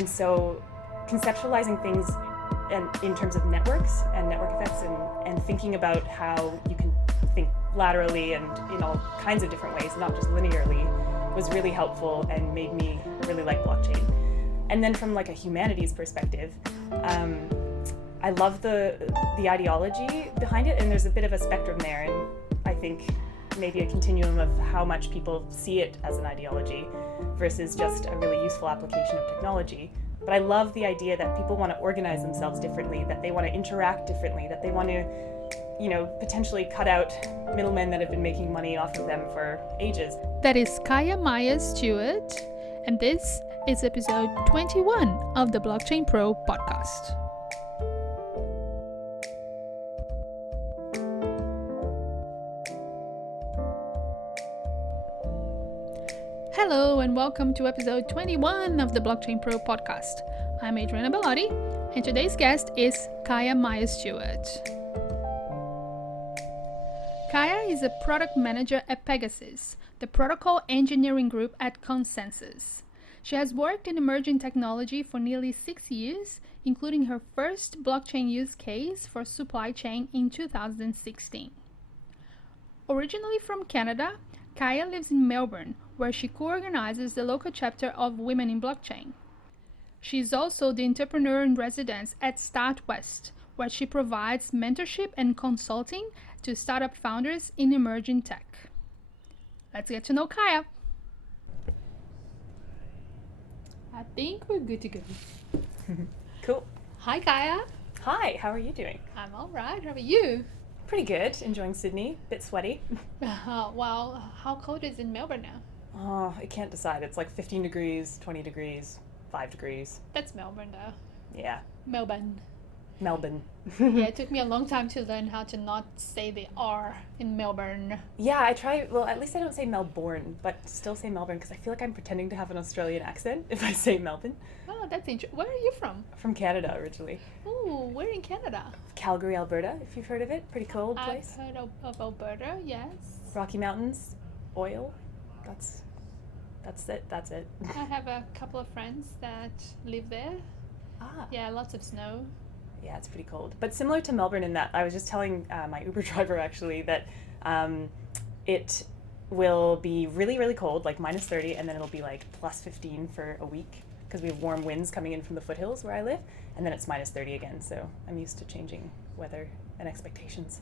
And so conceptualizing things in terms of networks and network effects and thinking about how you can think laterally and in all kinds of different ways, not just linearly, was really helpful and made me really like blockchain. And then from like a humanities perspective, I love the ideology behind it, and there's a bit of a spectrum there, and I think maybe a continuum of how much people see it as an ideology versus just a really useful application of technology. But I love the idea that people want to organize themselves differently, that they want to interact differently, that they want to, potentially cut out middlemen that have been making money off of them for ages. That is Kaia Myers-Stewart, and this is episode 21 of the Blockchain Pro podcast. Hello and welcome to episode 21 of the Blockchain Pro podcast. I'm Adriana and today's guest is Kaia Myers-Stewart. Kaia is a product manager at PegaSys, the protocol engineering group at ConsenSys. She has worked in emerging technology for nearly 6 years, including her first blockchain use case for supply chain in 2016. Originally from Canada, Kaia lives in Melbourne, where she co-organises the local chapter of Women in Blockchain. She is also the entrepreneur in residence at Start West, where she provides mentorship and consulting to startup founders in emerging tech. Let's get to know Kaia. I think we're good to go. Cool. Hi, Kaia. Hi, how are you doing? I'm all right. How are you? Pretty good. Enjoying Sydney. Bit sweaty. Well, how cold is it in Melbourne now? Oh, I can't decide. It's like 15 degrees, 20 degrees, 5 degrees. That's Melbourne, though. Yeah. Melbourne. Yeah, It took me a long time to learn how to not say the R in Melbourne. Yeah, I try. Well, at least I don't say Melbourne, but still say Melbourne because I feel like I'm pretending to have an Australian accent if I say Melbourne. Oh, that's interesting. Where are you from? From Canada originally. Oh, where in Canada? Calgary, Alberta, if you've heard of it. Pretty cold place. I've heard of Alberta, yes. Rocky Mountains, oil. That's it. I have a couple of friends that live there. Ah. Yeah, lots of snow. Yeah, it's pretty cold. But similar to Melbourne in that I was just telling my Uber driver actually that it will be really, really cold, like minus 30, and then it'll be like plus 15 for a week because we have warm winds coming in from the foothills where I live, and then it's minus 30 again. So I'm used to changing weather and expectations.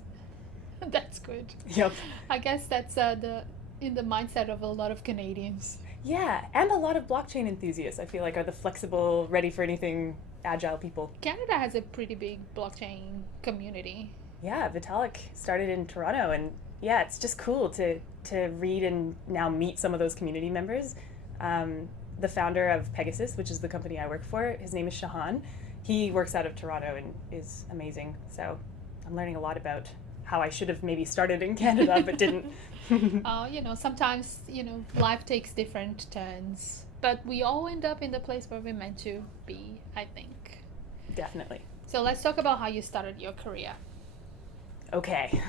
That's good. Yep. I guess that's in the mindset of a lot of Canadians. Yeah, and a lot of blockchain enthusiasts, I feel like, are the flexible, ready for anything, agile people. Canada has a pretty big blockchain community. Yeah, Vitalik started in Toronto, and yeah, it's just cool to read and now meet some of those community members. The founder of PegaSys, which is the company I work for, his name is Shahan. He works out of Toronto and is amazing. So I'm learning a lot about how I should have maybe started in Canada, but didn't. Sometimes, life takes different turns, but we all end up in the place where we're meant to be, I think. Definitely. So let's talk about how you started your career. Okay.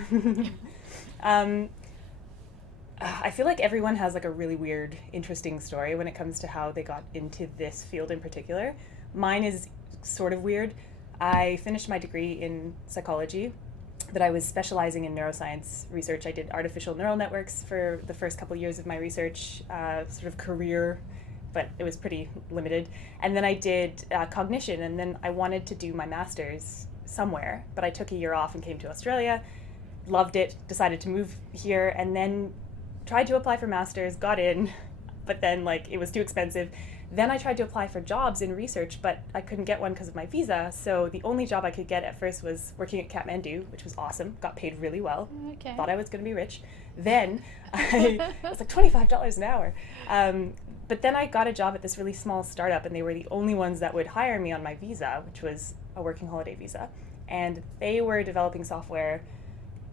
I feel like everyone has like a really weird, interesting story when it comes to how they got into this field in particular. Mine is sort of weird. I finished my degree in psychology, but I was specializing in neuroscience research. I did artificial neural networks for the first couple years of my research sort of career, but it was pretty limited. And then I did cognition, and then I wanted to do my master's somewhere, but I took a year off and came to Australia, loved it, decided to move here, and then tried to apply for master's, got in, but then it was too expensive. Then I tried to apply for jobs in research, but I couldn't get one because of my visa. So the only job I could get at first was working at Kathmandu, which was awesome. Got paid really well. Okay. Thought I was going to be rich. Then it was like $25 an hour. But then I got a job at this really small startup, and they were the only ones that would hire me on my visa, which was a working holiday visa. And they were developing software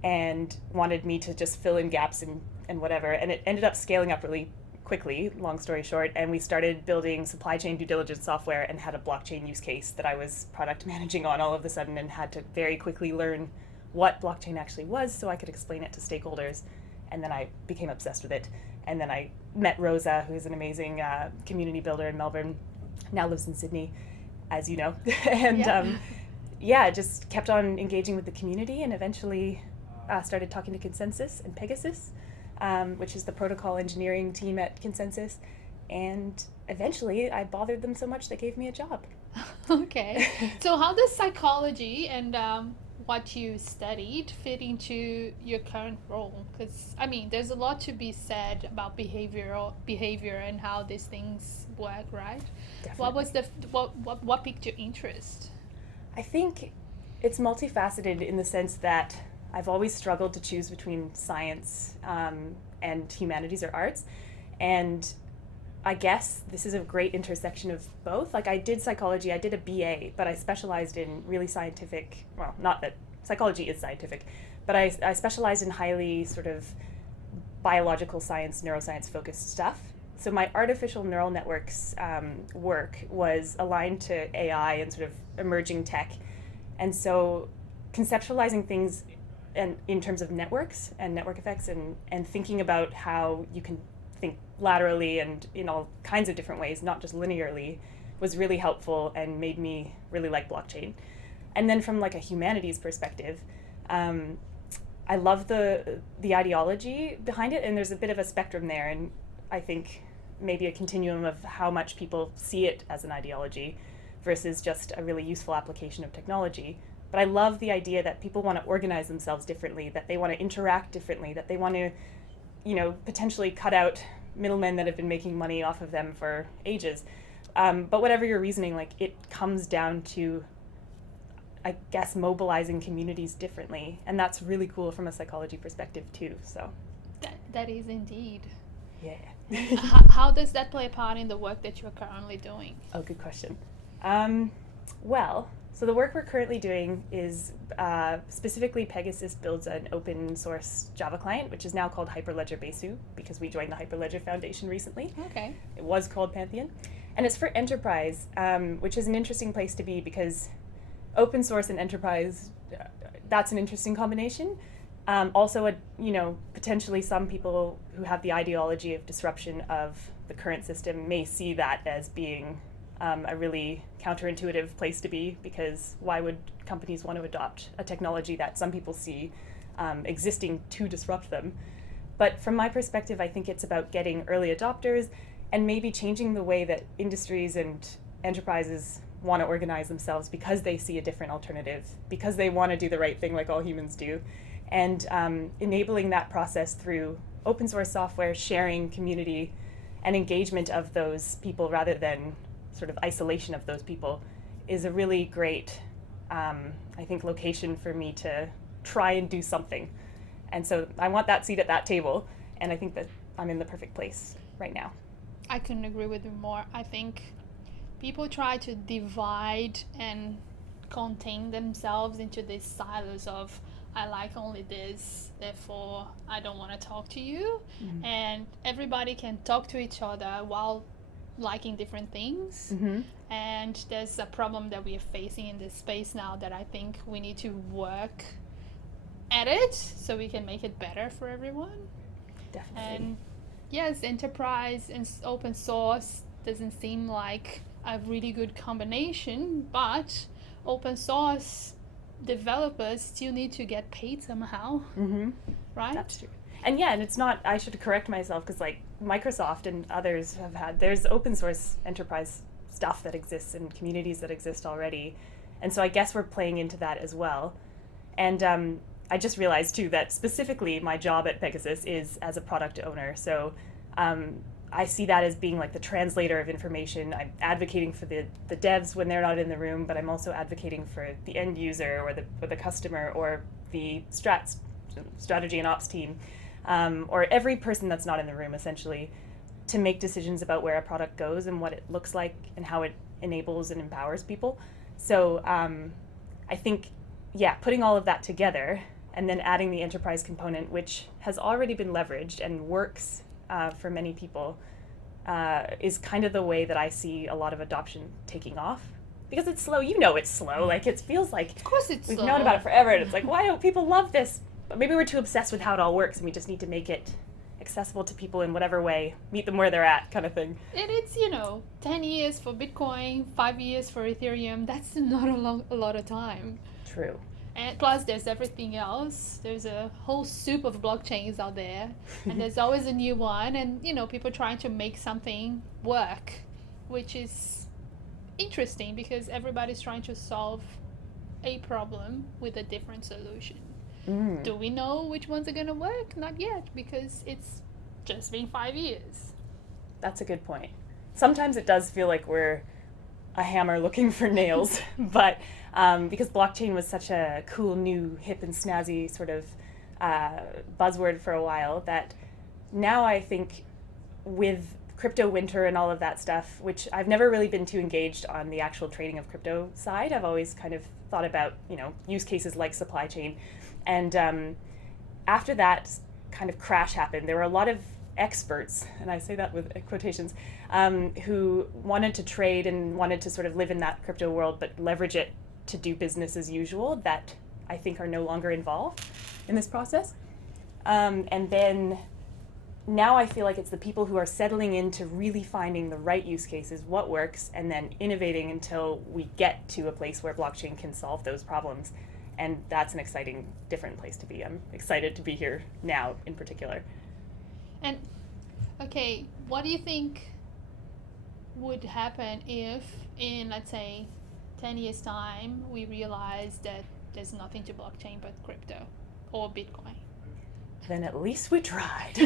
and wanted me to just fill in gaps and whatever. And it ended up scaling up really quickly, long story short, and we started building supply chain due diligence software and had a blockchain use case that I was product managing on all of a sudden, and had to very quickly learn what blockchain actually was so I could explain it to stakeholders. And then I became obsessed with it. And then I met Rosa, who's an amazing community builder in Melbourne, now lives in Sydney, as you know. And just kept on engaging with the community, and eventually started talking to ConsenSys and PegaSys, which is the protocol engineering team at ConsenSys. And eventually I bothered them so much they gave me a job. Okay. So how does psychology and what you studied fit into your current role? Because I mean, there's a lot to be said about behavior and how these things work, right? Definitely. What was what piqued your interest? I think it's multifaceted in the sense that I've always struggled to choose between science and humanities or arts, and I guess this is a great intersection of both. Like, I did psychology, I did a BA, but I specialized in really scientific, well, not that psychology is scientific, but I specialized in highly sort of biological science, neuroscience focused stuff. So my artificial neural networks work was aligned to AI and sort of emerging tech. And so conceptualizing things in terms of networks and network effects, and thinking about how you can think laterally and in all kinds of different ways, not just linearly, was really helpful and made me really like blockchain. And then from like a humanities perspective, I love the ideology behind it, and there's a bit of a spectrum there, and I think maybe a continuum of how much people see it as an ideology versus just a really useful application of technology. But I love the idea that people want to organize themselves differently, that they want to interact differently, that they want to, potentially cut out middlemen that have been making money off of them for ages. But whatever your reasoning, like, it comes down to, I guess, mobilizing communities differently. And that's really cool from a psychology perspective too, so. That is indeed. Yeah. How does that play a part in the work that you're currently doing? Oh, good question. So the work we're currently doing is specifically PegaSys builds an open source Java client, which is now called Hyperledger Besu, because we joined the Hyperledger Foundation recently. Okay. It was called Pantheon. And it's for enterprise, which is an interesting place to be because open source and enterprise, that's an interesting combination. Also, potentially some people who have the ideology of disruption of the current system may see that as being a really counterintuitive place to be, because why would companies want to adopt a technology that some people see existing to disrupt them? But from my perspective, I think it's about getting early adopters and maybe changing the way that industries and enterprises want to organize themselves because they see a different alternative, because they want to do the right thing like all humans do, and enabling that process through open source software, sharing, community, and engagement of those people rather than sort of isolation of those people is a really great, I think, location for me to try and do something. And so I want that seat at that table, and I think that I'm in the perfect place right now. I couldn't agree with you more. I think people try to divide and contain themselves into these silos of, I like only this, therefore I don't want to talk to you. Mm-hmm. And everybody can talk to each other while liking different things. Mm-hmm. And there's a problem that we are facing in this space now that I think we need to work at it so we can make it better for everyone. Definitely. And yes, enterprise and open source doesn't seem like a really good combination, but open source developers still need to get paid somehow. Mm-hmm. Right? That's true. And yeah, and it's not, I should correct myself, because like Microsoft and others there's open source enterprise stuff that exists and communities that exist already. And so I guess we're playing into that as well. And I just realized too that specifically my job at PegaSys is as a product owner. So I see that as being like the translator of information. I'm advocating for the devs when they're not in the room, but I'm also advocating for the end user or the customer or the strategy and ops team. Or every person that's not in the room, essentially, to make decisions about where a product goes and what it looks like and how it enables and empowers people. So I think, putting all of that together and then adding the enterprise component, which has already been leveraged and works for many people, is kind of the way that I see a lot of adoption taking off. Because it's slow. It's slow. Like, it feels like of course it's we've slow. known about it forever. And it's like, why don't people love this? But maybe we're too obsessed with how it all works, and we just need to make it accessible to people in whatever way, meet them where they're at kind of thing. And it's, 10 years for Bitcoin, 5 years for Ethereum. That's not a lot of time. True. And plus, there's everything else. There's a whole soup of blockchains out there, and there's always a new one. And people trying to make something work, which is interesting because everybody's trying to solve a problem with a different solution. Do we know which ones are going to work? Not yet, because it's just been 5 years. That's a good point. Sometimes it does feel like we're a hammer looking for nails, but because blockchain was such a cool, new, hip and snazzy sort of buzzword for a while, that now I think with crypto winter and all of that stuff, which I've never really been too engaged on the actual trading of crypto side. I've always kind of thought about, use cases like supply chain. And after that kind of crash happened, there were a lot of experts, and I say that with quotations, who wanted to trade and wanted to sort of live in that crypto world, but leverage it to do business as usual, that I think are no longer involved in this process. And then now I feel like it's the people who are settling into really finding the right use cases, what works, and then innovating until we get to a place where blockchain can solve those problems. And that's an exciting, different place to be. I'm excited to be here now in particular. And, okay, what do you think would happen if in, let's say, 10 years' time, we realize that there's nothing to blockchain but crypto or Bitcoin? Then at least we tried.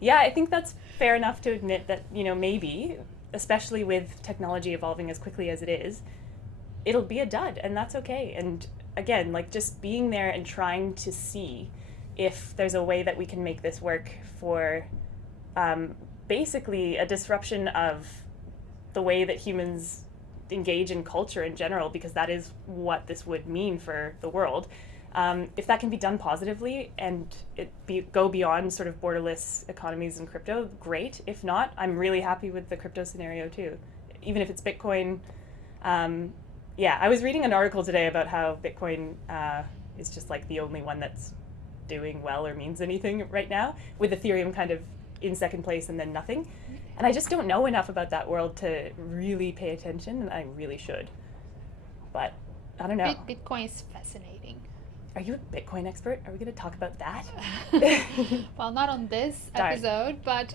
Yeah, I think that's fair enough to admit that, maybe, especially with technology evolving as quickly as it is, it'll be a dud, and that's okay. And again, like just being there and trying to see if there's a way that we can make this work for basically a disruption of the way that humans engage in culture in general, because that is what this would mean for the world. If that can be done positively and go beyond sort of borderless economies and crypto, great. If not, I'm really happy with the crypto scenario too. Even if it's Bitcoin. Yeah, I was reading an article today about how Bitcoin is just like the only one that's doing well or means anything right now, with Ethereum kind of in second place and then nothing. And I just don't know enough about that world to really pay attention, and I really should. But I don't know. Bitcoin is fascinating. Are you a Bitcoin expert? Are we going to talk about that? Well, not on this episode, but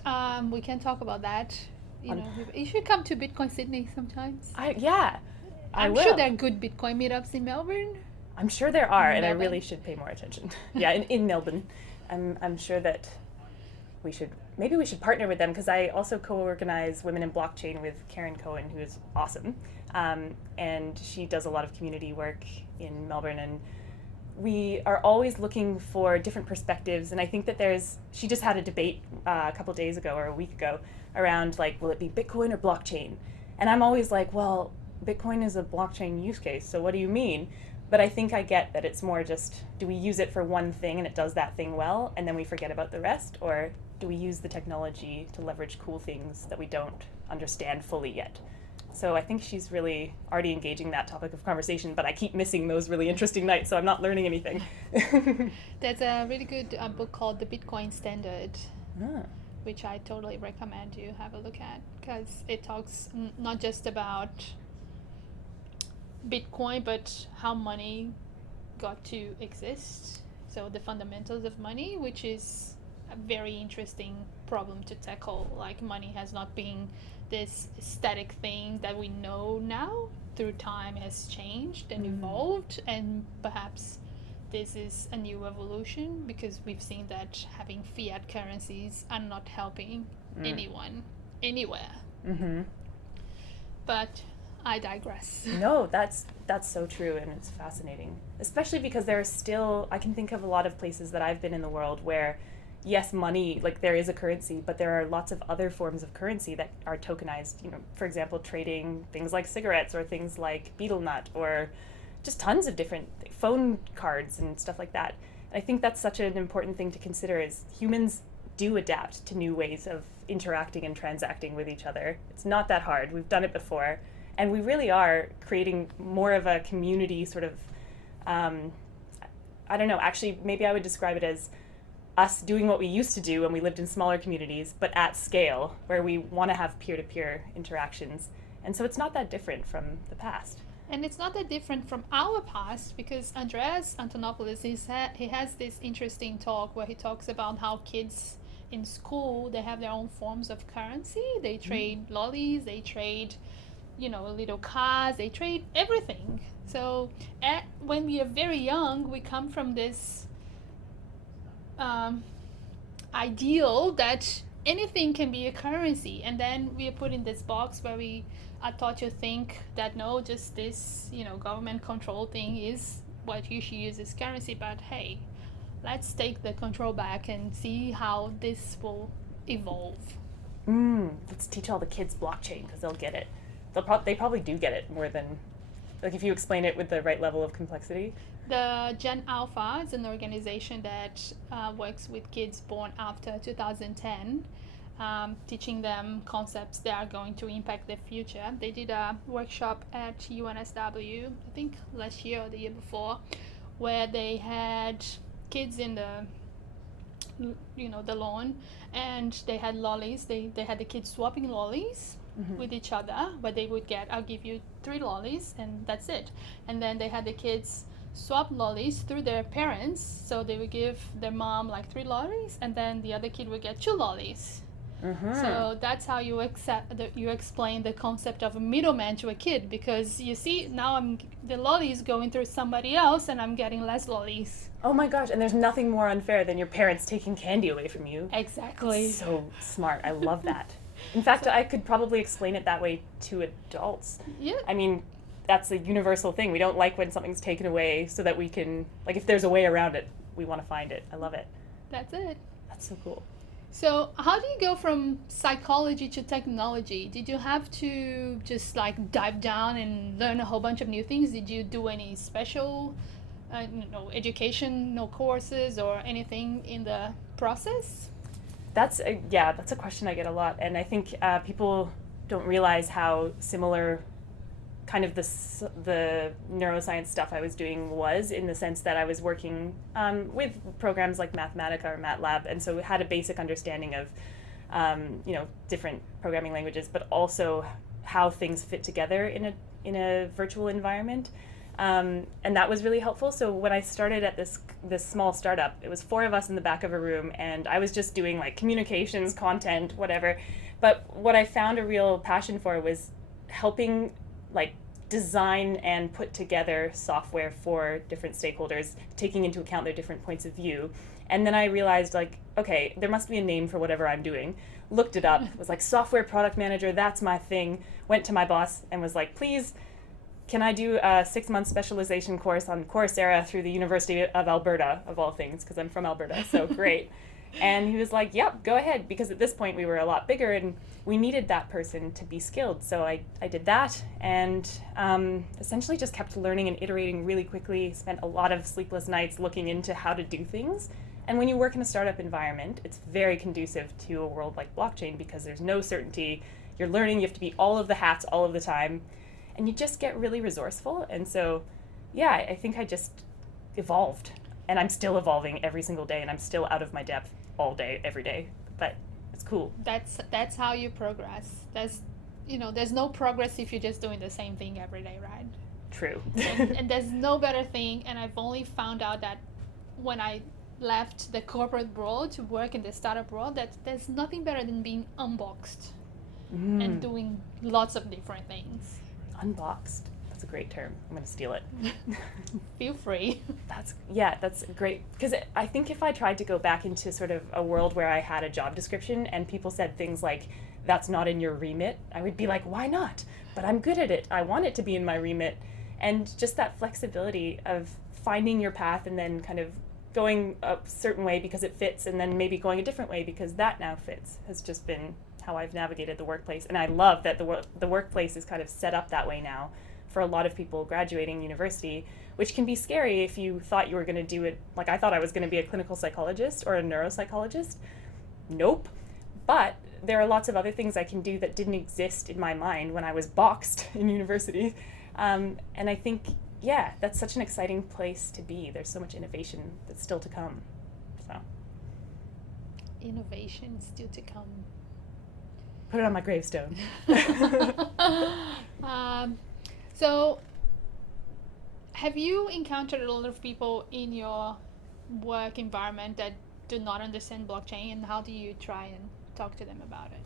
we can talk about that. You should come to Bitcoin Sydney sometimes. I'm will. sure there are good Bitcoin meetups in Melbourne. I'm sure there are, and I really should pay more attention. Yeah, in Melbourne. I'm sure that we should partner with them, because I also co-organize Women in Blockchain with Karen Cohen, who is awesome. And she does a lot of community work in Melbourne, and we are always looking for different perspectives. And I think that she just had a debate a couple days ago or a week ago around like, will it be Bitcoin or blockchain? And I'm always like, well, Bitcoin is a blockchain use case, so what do you mean? But I think I get that it's more just, do we use it for one thing and it does that thing well, and then we forget about the rest? Or do we use the technology to leverage cool things that we don't understand fully yet? So I think she's really already engaging that topic of conversation, but I keep missing those really interesting nights, so I'm not learning anything. There's a really good book called The Bitcoin Standard, which I totally recommend you have a look at, because it talks not just about Bitcoin, but how money got to exist. So the fundamentals of money, which is a very interesting problem to tackle. Like, money has not been this static thing that we know now. Through time has changed and evolved, and perhaps this is a new evolution, because we've seen that having fiat currencies are not helping anyone anywhere. But I digress. No, that's so true, and it's fascinating, especially because I can think of a lot of places that I've been in the world where, yes, money, like there is a currency, but there are lots of other forms of currency that are tokenized. For example, trading things like cigarettes or things like betel nut, or just tons of different phone cards and stuff like that. And I think that's such an important thing to consider, is humans do adapt to new ways of interacting and transacting with each other. It's not that hard. We've done it before. And we really are creating more of a community sort of, I don't know, actually, maybe I would describe it as us doing what we used to do when we lived in smaller communities, but at scale, where we want to have peer-to-peer interactions. And so it's not that different from the past. And it's not that different from our past, because Andreas Antonopoulos, he has this interesting talk where he talks about how kids in school, they have their own forms of currency. They trade lollies, they trade, little cars, they trade everything. So when we are very young, we come from this ideal that anything can be a currency, and then we are put in this box where we are taught to think that no, just this government control thing is what you should use as currency. But hey, let's take the control back and see how this will evolve. Let's teach all the kids blockchain, because they'll get it. They probably do get it more than, like, if you explain it with the right level of complexity. The Gen Alpha is an organization that works with kids born after 2010, teaching them concepts that are going to impact their future. They did a workshop at UNSW, I think last year or the year before, where they had kids in the lawn, and they had lollies. They had the kids swapping lollies with each other, where they would get, I'll give you 3 lollies and that's it. And then they had the kids swap lollies through their parents, so they would give their mom like 3 lollies, and then the other kid would get 2 lollies. So that's how you explain the concept of a middleman to a kid, because you see, now the lolly is going through somebody else and I'm getting less lollies. Oh my gosh, and there's nothing more unfair than your parents taking candy away from you. Exactly. So smart. I love that. In fact, I could probably explain it that way to adults. Yeah. I mean, that's a universal thing. We don't like when something's taken away, so that we can, like, if there's a way around it, we want to find it. I love it. That's it. That's so cool. So how do you go from psychology to technology? Did you have to just like dive down and learn a whole bunch of new things? Did you do any special educational courses or anything in the process? That's a question I get a lot, and I think people don't realize how similar kind of the neuroscience stuff I was doing was, in the sense that I was working with programs like Mathematica or MATLAB, and so had a basic understanding of different programming languages, but also how things fit together in a virtual environment. And that was really helpful. So when I started at this small startup, it was 4 of us in the back of a room, and I was just doing like communications, content, whatever. But what I found a real passion for was helping like design and put together software for different stakeholders, taking into account their different points of view. And then I realized, like, okay, there must be a name for whatever I'm doing. Looked it up, was like, software product manager, that's my thing. Went to my boss and was like, please, can I do a 6-month specialization course on Coursera through the University of Alberta, of all things, because I'm from Alberta, so great. And he was like, yep, go ahead, because at this point we were a lot bigger and we needed that person to be skilled. So I did that, and essentially just kept learning and iterating really quickly, spent a lot of sleepless nights looking into how to do things. And when you work in a startup environment, it's very conducive to a world like blockchain, because there's no certainty. You're learning, you have to be all of the hats all of the time, and you just get really resourceful. And so, yeah, I think I just evolved. And I'm still evolving every single day, and I'm still out of my depth all day, every day. But it's cool. That's how you progress. There's no progress if you're just doing the same thing every day, right? True. and there's no better thing. And I've only found out that when I left the corporate world to work in the startup world, that there's nothing better than being unboxed and doing lots of different things. Unboxed. That's a great term. I'm going to steal it. Feel free. That's great. Because I think if I tried to go back into sort of a world where I had a job description and people said things like, that's not in your remit, I would be like, why not? But I'm good at it. I want it to be in my remit. And just that flexibility of finding your path and then kind of going a certain way because it fits, and then maybe going a different way because that now fits, has just been how I've navigated the workplace. And I love that the workplace is kind of set up that way now for a lot of people graduating university, which can be scary if you thought you were going to do it. Like, I thought I was going to be a clinical psychologist or a neuropsychologist. Nope. But there are lots of other things I can do that didn't exist in my mind when I was boxed in university. And I think, that's such an exciting place to be. There's so much innovation that's still to come. So innovation still to come? Put it on my gravestone. So, have you encountered a lot of people in your work environment that do not understand blockchain, and how do you try and talk to them about it?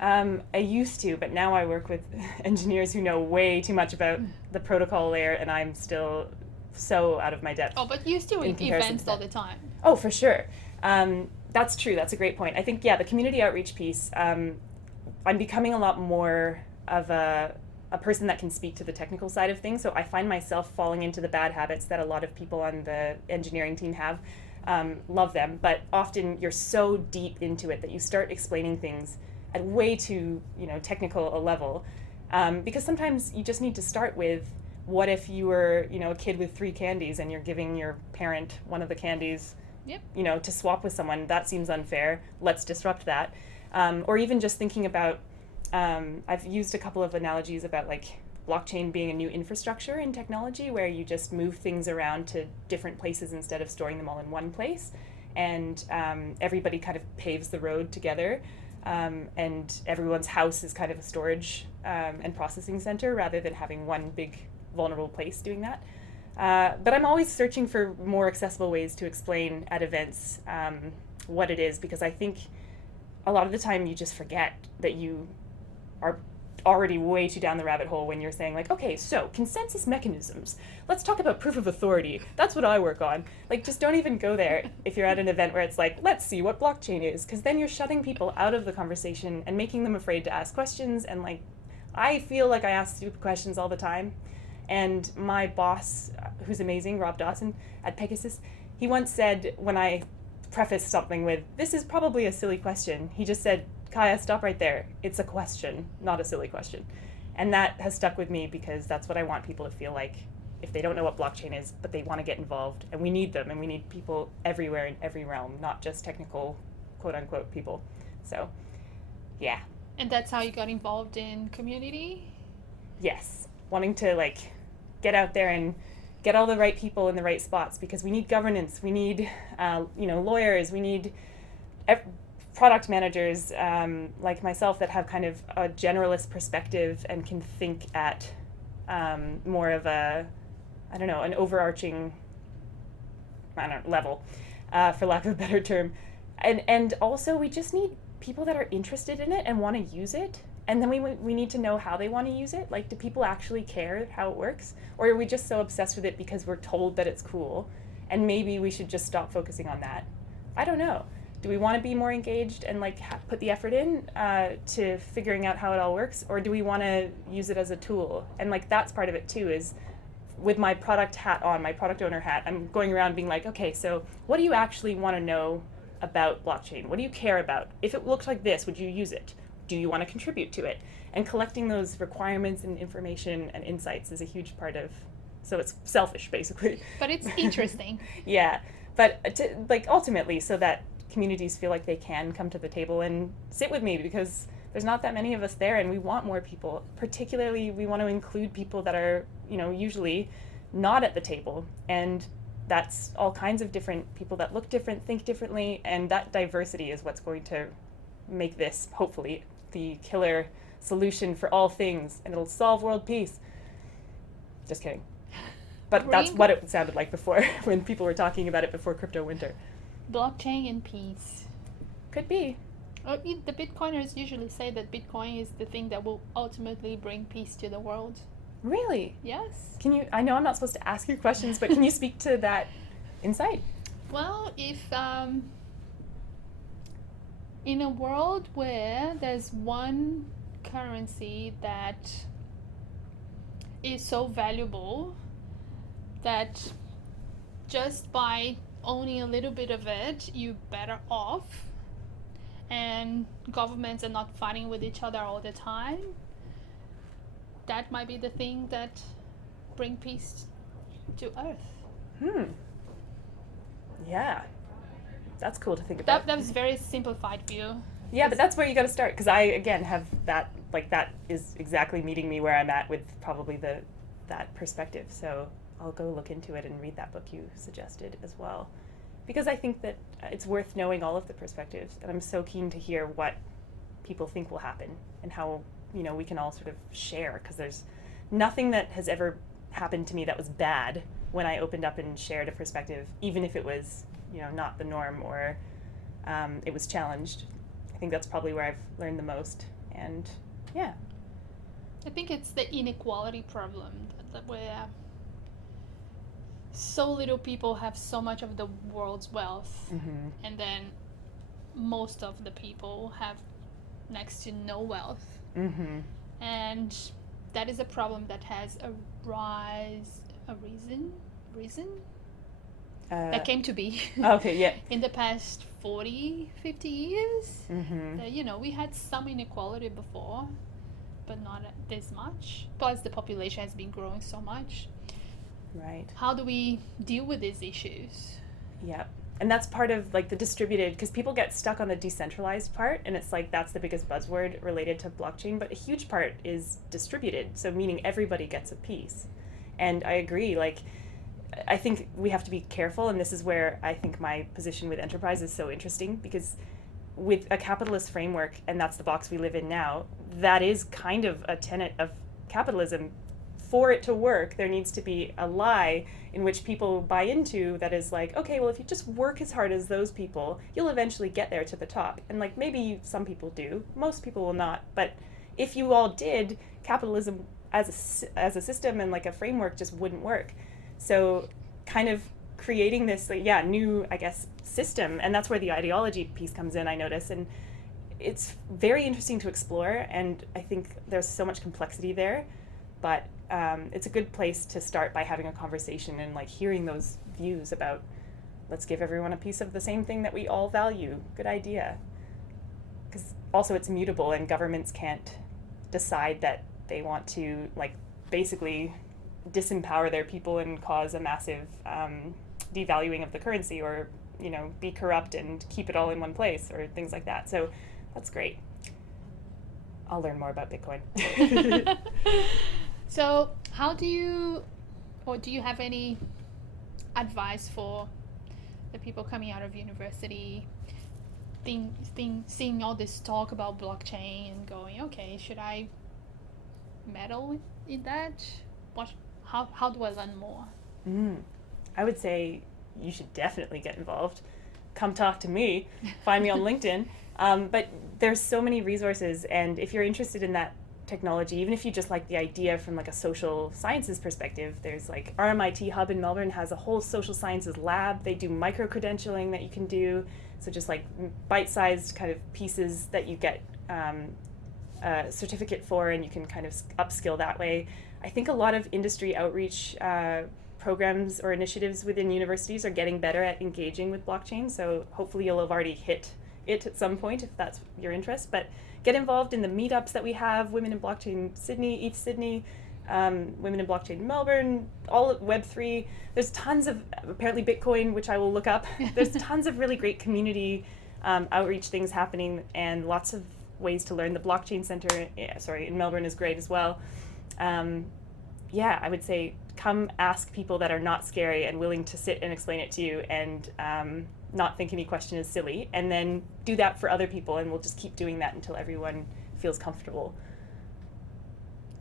I used to, but now I work with engineers who know way too much about the protocol layer, and I'm still so out of my depth. Oh, but you still in in comparison events to all that. the time. Oh, for sure. That's true. That's a great point. I think, yeah, the community outreach piece, I'm becoming a lot more of a person that can speak to the technical side of things. So I find myself falling into the bad habits that a lot of people on the engineering team have. Love them, but often you're so deep into it that you start explaining things at way too, technical a level. Because sometimes you just need to start with, what if you were, a kid with 3 candies and you're giving your parent one of the candies, Yep. to swap with someone? That seems unfair. Let's disrupt that. Or even just thinking about, I've used a couple of analogies about like blockchain being a new infrastructure in technology, where you just move things around to different places instead of storing them all in one place. And everybody kind of paves the road together. And everyone's house is kind of a storage and processing center, rather than having one big vulnerable place doing that. But I'm always searching for more accessible ways to explain at events what it is, because I think a lot of the time you just forget that you are already way too down the rabbit hole when you're saying like, okay, so consensus mechanisms, let's talk about proof of authority, that's what I work on. Like, just don't even go there if you're at an event where it's like, let's see what blockchain is, because then you're shutting people out of the conversation and making them afraid to ask questions. And like, I feel like I ask stupid questions all the time. And my boss, who's amazing, Rob Dawson at PegaSys, he once said, when I prefaced something with, this is probably a silly question, he just said, Kaia, stop right there. It's a question, not a silly question. And that has stuck with me, because that's what I want people to feel like if they don't know what blockchain is, but they want to get involved. And we need them, and we need people everywhere in every realm, not just technical, quote unquote, people. So, yeah. And that's how you got involved in community? Yes. Wanting to like get out there and get all the right people in the right spots, because we need governance, we need lawyers, we need product managers like myself that have kind of a generalist perspective and can think at more of a, an overarching level, for lack of a better term. And also we just need people that are interested in it and want to use it. And then we need to know how they want to use it. Like, do people actually care how it works? Or are we just so obsessed with it because we're told that it's cool? And maybe we should just stop focusing on that. I don't know. Do we want to be more engaged and like put the effort in to figuring out how it all works? Or do we want to use it as a tool? And like, that's part of it too, is with my product hat on, my product owner hat, I'm going around being like, okay, so what do you actually want to know about blockchain? What do you care about? If it looked like this, would you use it? Do you want to contribute to it? And collecting those requirements and information and insights is a huge part of, so it's selfish basically. But it's interesting. Yeah, but ultimately so that communities feel like they can come to the table and sit with me, because there's not that many of us there, and we want more people. Particularly, we want to include people that are, usually not at the table. And that's all kinds of different people that look different, think differently, and that diversity is what's going to make this, hopefully, the killer solution for all things, and it'll solve world peace. Just kidding. But that's what it sounded like before, when people were talking about it before crypto winter. Blockchain and peace. Could be. The Bitcoiners usually say that Bitcoin is the thing that will ultimately bring peace to the world. Really? Yes. Can you, I know I'm not supposed to ask you questions, but can you speak to that insight? Well, if in a world where there's one currency that is so valuable that just by owning a little bit of it, you're better off, and governments are not fighting with each other all the time, that might be the thing that bring peace to Earth. Yeah. That's cool to think about. That was a very simplified view. Yeah, but that's where you got to start, because I, again, have that, like, that is exactly meeting me where I'm at with probably that perspective. So I'll go look into it and read that book you suggested as well. because I think that it's worth knowing all of the perspectives, and I'm so keen to hear what people think will happen and how, you know, we can all sort of share, because there's nothing that has ever happened to me that was bad when I opened up and shared a perspective, even if it was, you know, not the norm or it was challenged. I think that's probably where I've learned the most. And yeah. I think it's the inequality problem where so little people have so much of the world's wealth, and then most of the people have next to no wealth. And that is a problem that has reason that came to be in the past 40, 50 years. You know, we had some inequality before, but not this much. Plus the population has been growing so much. Right. How do we deal with these issues? Yeah. And that's part of like the distributed, because people get stuck on the decentralized part, and it's like that's the biggest buzzword related to blockchain, but a huge part is distributed, so meaning everybody gets a piece. And I agree, like I think we have to be careful, and this is where I think my position with enterprise is so interesting, because with a capitalist framework, and that's the box we live in now, that is kind of a tenet of capitalism. For it to work, there needs to be a lie in which people buy into that is like, okay, well, if you just work as hard as those people, you'll eventually get there to the top. And like maybe some people do, most people will not. But if you all did, capitalism as a system and like a framework just wouldn't work. So kind of creating this new, I guess, system, and that's where the ideology piece comes in, I notice. And it's very interesting to explore, and I think there's so much complexity there. But it's a good place to start by having a conversation and like hearing those views about, let's give everyone a piece of the same thing that we all value. Good idea. Because also it's mutable, and governments can't decide that they want to like basically disempower their people and cause a massive devaluing of the currency, or, you know, be corrupt and keep it all in one place or things like that. So that's great. I'll learn more about Bitcoin. So how do you have any advice for the people coming out of university, seeing all this talk about blockchain and going, okay, should I meddle in that? How do I learn more? I would say you should definitely get involved. Come talk to me. Find me on LinkedIn. But there's so many resources, and if you're interested in that technology, even if you just like the idea from like a social sciences perspective, there's like RMIT Hub in Melbourne has a whole social sciences lab. They do micro-credentialing that you can do, so just like bite-sized kind of pieces that you get a certificate for, and you can kind of upskill that way. I think a lot of industry outreach programs or initiatives within universities are getting better at engaging with blockchain, so hopefully you'll have already hit it at some point if that's your interest. But get involved in the meetups that we have, Women in Blockchain Sydney, East Sydney, Women in Blockchain Melbourne, all at Web3. There's tons of, apparently Bitcoin, which I will look up. There's tons of really great community outreach things happening, and lots of ways to learn. The Blockchain Center, in Melbourne is great as well. I would say come ask people that are not scary and willing to sit and explain it to you, and not think any question is silly, and then do that for other people, and we'll just keep doing that until everyone feels comfortable.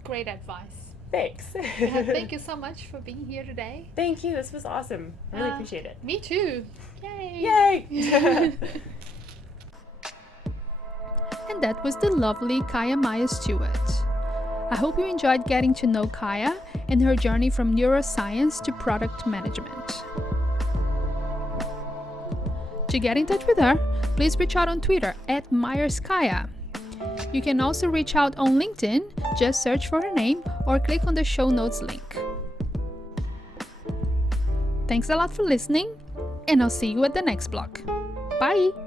Great advice. Thanks. Thank you so much for being here today. Thank you. This was awesome. I really appreciate it. Me too. Yay. Yay. And that was the lovely Kaia Myers-Stewart. I hope you enjoyed getting to know Kaia and her journey from neuroscience to product management. To get in touch with her, please reach out on Twitter @MyersKaia. You can also reach out on LinkedIn, just search for her name or click on the show notes link. Thanks a lot for listening, and I'll see you at the next block. Bye!